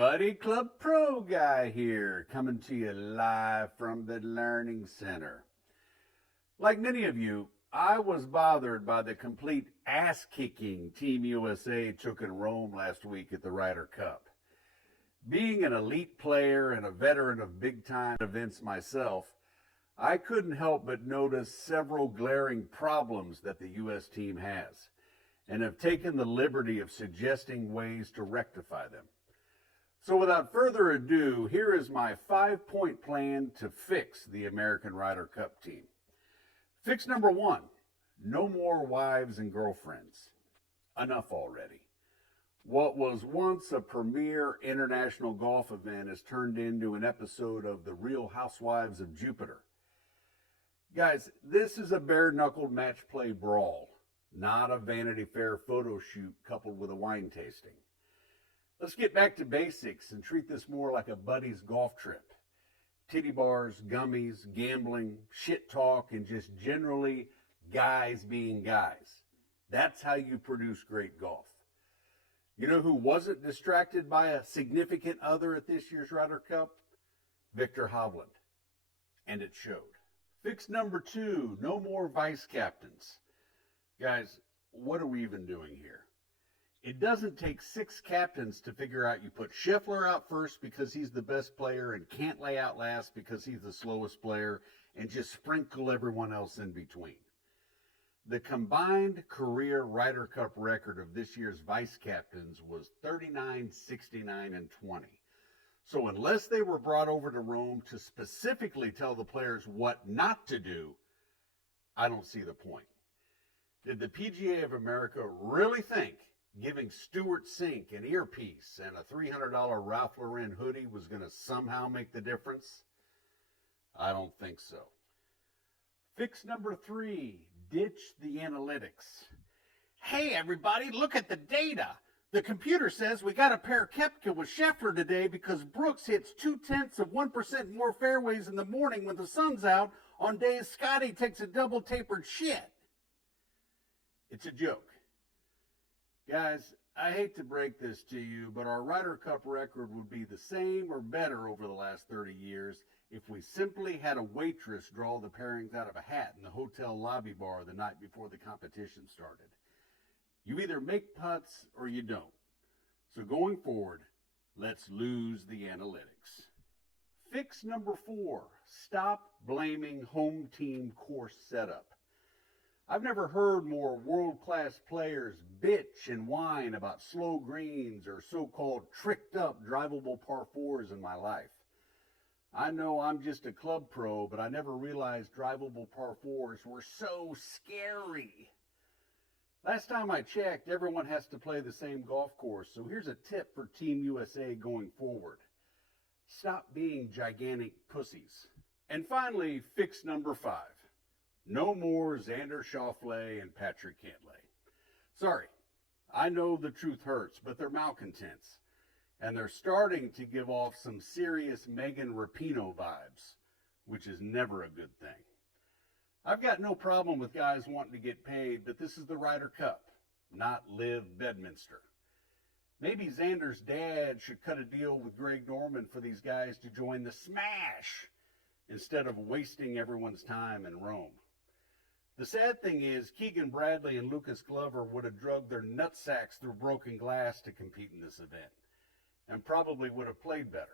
everybody, Club Pro Guy here, coming to you live from the Learning Center. Like many of you, I was bothered by the complete ass-kicking Team USA took in Rome last week at the Ryder Cup. Being an elite player and a veteran of big-time events myself, I couldn't help but notice several glaring problems that the U.S. team has, and have taken the liberty of suggesting ways to rectify them. So without further ado, here is my 5-point plan to fix the American Ryder Cup team. Fix number 1, no more wives and girlfriends. Enough already. What was once a premier international golf event has turned into an episode of The Real Housewives of Jupiter. Guys, this is a bare-knuckled match play brawl, not a Vanity Fair photo shoot coupled with a wine tasting. Let's get back to basics and treat this more like a buddy's golf trip. Titty bars, gummies, gambling, shit talk, and just generally guys being guys. That's how you produce great golf. You know who wasn't distracted by a significant other at this year's Ryder Cup? Victor Hovland. And it showed. Fix number 2, no more vice captains. Guys, what are we even doing here? It doesn't take 6 captains to figure out you put Scheffler out first because he's the best player and can't lay out last because he's the slowest player, and just sprinkle everyone else in between. The combined career Ryder Cup record of this year's vice captains was 39, 69, and 20. So unless they were brought over to Rome to specifically tell the players what not to do, I don't see the point. Did the PGA of America really think giving Stuart Sink an earpiece and a $300 Ralph Lauren hoodie was going to somehow make the difference? I don't think so. Fix number 3, ditch the analytics. Hey everybody, look at the data. The computer says we got to pair Koepka with Scheffler today because Brooks hits 0.2% more fairways in the morning when the sun's out on days Scotty takes a double tapered shit. It's a joke. Guys, I hate to break this to you, but our Ryder Cup record would be the same or better over the last 30 years if we simply had a waitress draw the pairings out of a hat in the hotel lobby bar the night before the competition started. You either make putts or you don't. So going forward, let's lose the analytics. Fix number 4, stop blaming home team course setup. I've never heard more world-class players bitch and whine about slow greens or so-called tricked-up drivable par 4s in my life. I know I'm just a club pro, but I never realized drivable par 4s were so scary. Last time I checked, everyone has to play the same golf course, so here's a tip for Team USA going forward. Stop being gigantic pussies. And finally, fix number 5. No more Xander Schauffele and Patrick Cantlay. Sorry, I know the truth hurts, but they're malcontents. And they're starting to give off some serious Megan Rapinoe vibes, which is never a good thing. I've got no problem with guys wanting to get paid, but this is the Ryder Cup, not Live Bedminster. Maybe Xander's dad should cut a deal with Greg Norman for these guys to join the Smash instead of wasting everyone's time in Rome. The sad thing is, Keegan Bradley and Lucas Glover would have drugged their nutsacks through broken glass to compete in this event, and probably would have played better.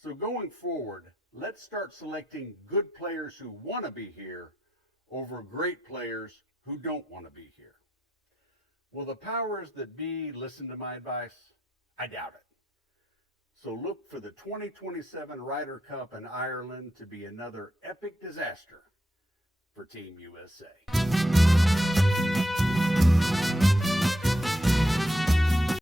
So going forward, let's start selecting good players who want to be here over great players who don't want to be here. Will the powers that be listen to my advice? I doubt it. So look for the 2027 Ryder Cup in Ireland to be another epic disaster for Team USA.